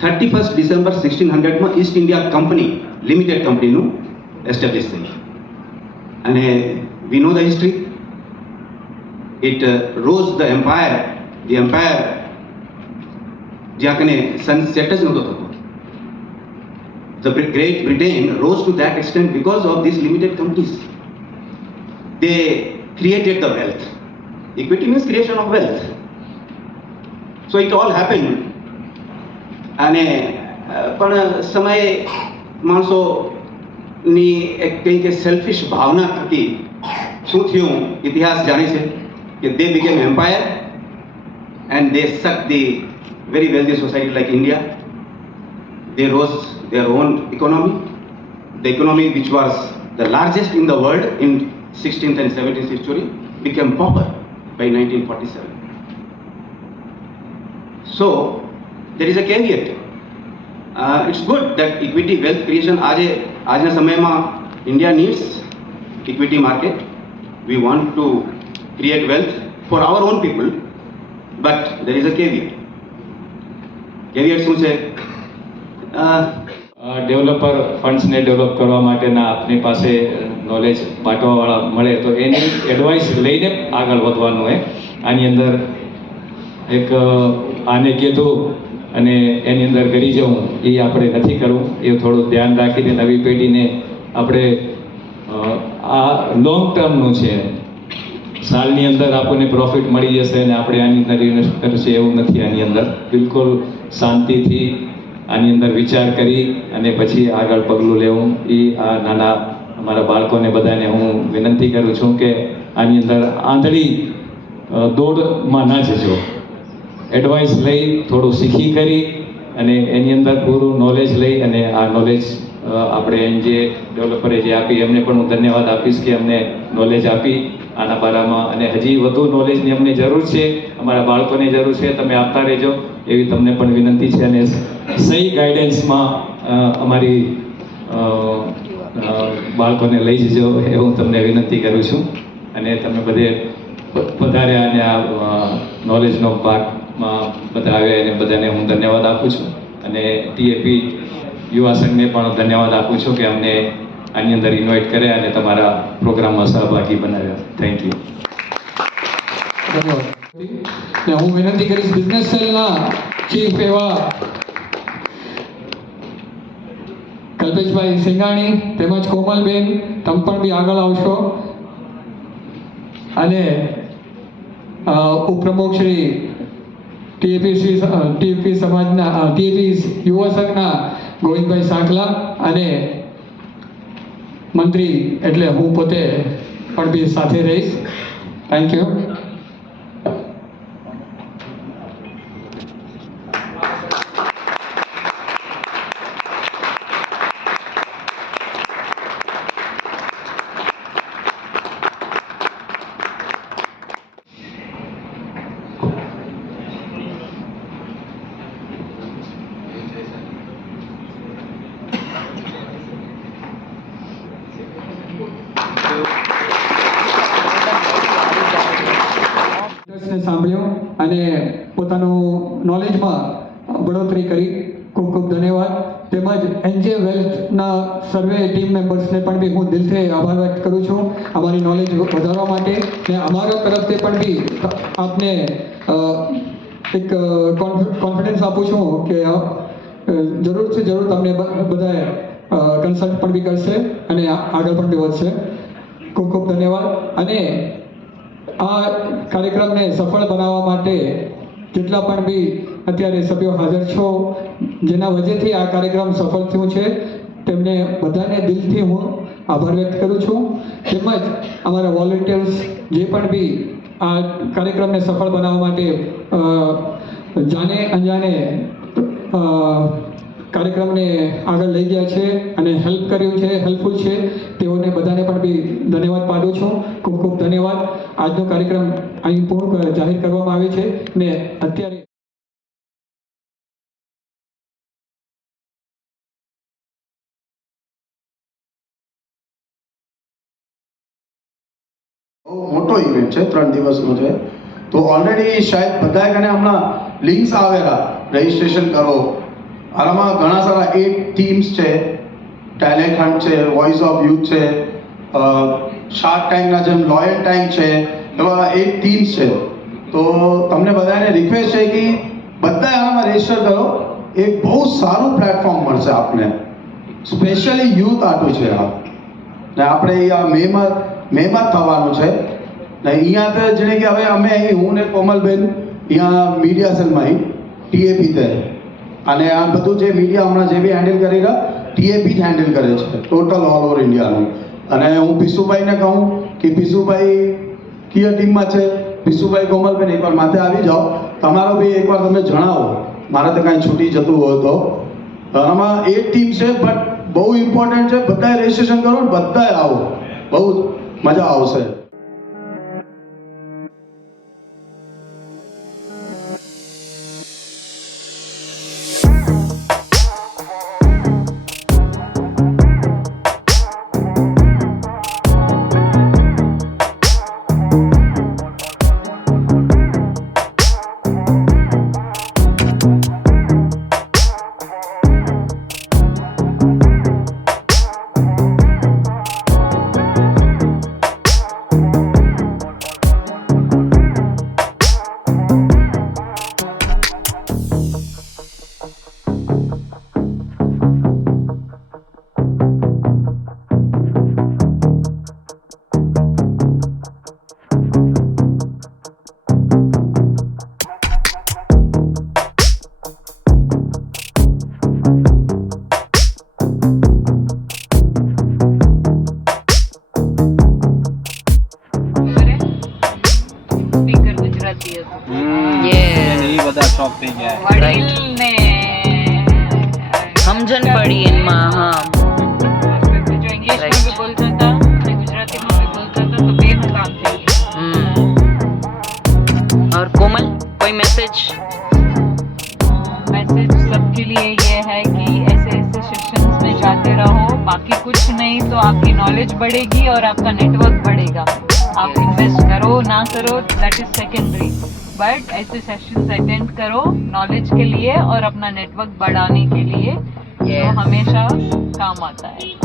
31 ડિસેમ્બર 1600માં ઈસ્ટ ઇન્ડિયા કંપની લિમિટેડ કંપનીનું એસ્ટાબ્લિશ થઈ. અને we know the history. It rose the empire. The empire જ્યાં કને સનસેટ જ નહોતો થતો. The Great Britain rose to that extent because of these limited companies. They created the wealth. Equity means creation of wealth. So it all happened. અને પણ સમયે માણસોની એક કંઈ કે સેલ્ફિશ ભાવના થકી શું થયું ઇતિહાસ જાણે છે કે they became empire and they suck the very wealthy society like India. They rose their own economy. The economy which was the largest in the world in 16th and 17th century became pauper by 1947. So there is a caveat. It's good that equity wealth creation આજના સમયમાં India needs equity market. We want to create wealth for our own people, but there is a caveat. Caveat શું છે? ડેવલપર ફંડ્સને ડેવલપ કરવા માટેના આપની પાસે નોલેજ બાંટવાવાળા મળે તો એની એડવાઇસ લઈને આગળ વધવાનું હોય. આની અંદર એક આને કીધું અને એની અંદર કરી જવું એ આપણે નથી કરવું. એ થોડું ધ્યાન રાખીને નવી પેઢીને આપણે આ લોંગ ટર્મનું છે. સાલની અંદર આપણને પ્રોફિટ મળી જશે અને આપણે આની અંદર ઇન્વેસ્ટ કરશે એવું નથી. આની અંદર બિલકુલ શાંતિથી આની અંદર વિચાર કરી અને પછી આગળ પગલું લેવું. એ આ નાના અમારા બાળકોને બધાને હું વિનંતી કરું છું કે આની અંદર આંધળી દોડમાં ના જજો. એડવાઇસ લઈ થોડું શીખી કરી અને એની અંદર પૂરું નોલેજ લઈ અને આ નોલેજ આપણે જે ડેવલપરે જે આપી એમને પણ હું ધન્યવાદ આપીશ કે અમને નોલેજ આપી આના બારામાં. અને હજી વધુ નોલેજની અમને જરૂર છે, અમારા બાળકોને જરૂર છે. તમે આપતા રહેજો એવી તમને પણ વિનંતી છે. અને સહી ગાઈડન્સમાં અમારી બાળકોને લઈ જજો એવું હું તમને વિનંતી કરું છું. અને તમે બધે વધાર્યા અને આ નોલેજનો ભાગમાં બધા આવ્યા એને બધાને હું ધન્યવાદ આપું છું. અને ટીએપી યુવા સંઘને પણ ધન્યવાદ આપું છું કે અમને આની અંદર ઇન્વાઇટ કર્યા અને તમારા પ્રોગ્રામમાં સહભાગી બનાવ્યા. Thank you. ધન્યવાદ. ને હું વિનંતી કરીશ બિઝનેસ સેલના ચીફ એવા કલ્પેશભાઈ સિંઘાણી તેમજ કોમલબેન, તમે પણ બી આગળ આવશો. અને ઉપપ્રમુખ શ્રી ટીએપી સમાજના ટીએપી યુવા સંઘના ગોવિંદભાઈ સાંકલા અને મંત્રી એટલે હું પોતે પણ બી સાથે રહીશ. Thank you. સાંભળ્યું અને પોતાનું નોલેજમાં બઢોતરી કરી. ખૂબ ખૂબ ધન્યવાદ. તેમજ એનજે વેલ્થના સર્વે ટીમ મેમ્બર્સને પણ બી હું દિલથી આભાર વ્યક્ત કરું છું અમારી નોલેજ વધારવા માટે. ને અમારા તરફથી પણ બી આપને એક કોન્ફિડન્સ આપું છું કે જરૂર છે જરૂર તમને બધાએ કન્સલ્ટ પણ બી કરશે અને આગળ પણ બી વધશે. ખૂબ ખૂબ ધન્યવાદ. અને આ કાર્યક્રમને સફળ બનાવવા માટે જેટલા પણ બી અત્યારે સભ્યો હાજર છો, જેના વજહથી આ કાર્યક્રમ સફળ થયું છે, તેમને બધાને દિલથી હું આભાર વ્યક્ત કરું છું. તેમજ અમારા વોલેન્ટિયર્સ જે પણ બી આ કાર્યક્રમને સફળ બનાવવા માટે જાને અંજાને કાર્યક્રમને આગળ લઈ ગયા છે અને હેલ્પ કર્યું છે, હેલ્પફુલ છે, તેઓને બધાને પણ બી ધન્યવાદ પાડું છું. ખૂબ ખૂબ ધન્યવાદ. આજનો કાર્યક્રમ અહીં પૂર્ણ જાહેર કરવામાં આવે છે ને અત્યારે મોટો ઇવેન્ટ છે, 3 દિવસનો છે. તો ઓલરેડી શાયદ બધાએ કને હમણાં લિંક્સ આવેલા રજીસ્ટ્રેશન કરો. આમાં ઘણા સારા 8 ટીમ્સ છે, ટેલેન્ટ હન્ટ છે, વોઇસ ઓફ યુથ છે, શાર્ક ટેન્કના જેમ લોયલ ટેન્ક છે, એવા 8 ટીમ્સ છે. તો તમને બધાને રિક્વેસ્ટ છે કે બધા આમાં રજીસ્ટર કરો. એક બહુ સારું પ્લેટફોર્મ મળશે આપને, સ્પેશિયલી યુથ આટું છે આ. ને આપણે આ મેમાં થવાનું છે ને અહીંયા તો જેને કે હવે અમે અહીં હું ને કોમલબેન અહીંયા મીડિયા સેલમાં ટીએપી તે અને આ બધું જે મીડિયા હમણાં જે બી હેન્ડલ કરી રહ્યા ટીએપી જ હેન્ડલ કરે છે ટોટલ ઓલ ઓવર ઇન્ડિયાનું. અને હું પીસુભાઈને કહું કે પીસુભાઈ કયા ટીમમાં છે, પીસુભાઈ કોમલબેન એકવાર માથે આવી જાઓ, તમારો બી એકવાર તમે જણાવો, મારે તો કાંઈ છૂટી જતું હોય તો. આમાં 8 ટીમ છે, બટ બહુ ઇમ્પોર્ટન્ટ છે. બધાએ રજીસ્ટ્રેશન કરો ને બધાએ આવો, બહુ મજા આવશે. સમજણ પડી એમાં. હા, जो इंग्लिश में भी बोलता था, गुजराती में भी बोलता था, तो बेन काम थे. और कोमल कोई मैसेज सबके लिए ये है कि ऐसे ऐसे सेशंस में जाते रहो. बाकी कुछ नहीं तो आपकी नॉलेज बढ़ेगी और आपका नेटवर्क बढ़ेगा. आप इन्वेस्ट करो ना करो दैट इज सेकेंडरी, बट ऐसे सेशंस अटेंड करो नॉलेज के लिए और अपना नेटवर्क बढ़ाने के लिए, जो हमेशा काम आता है.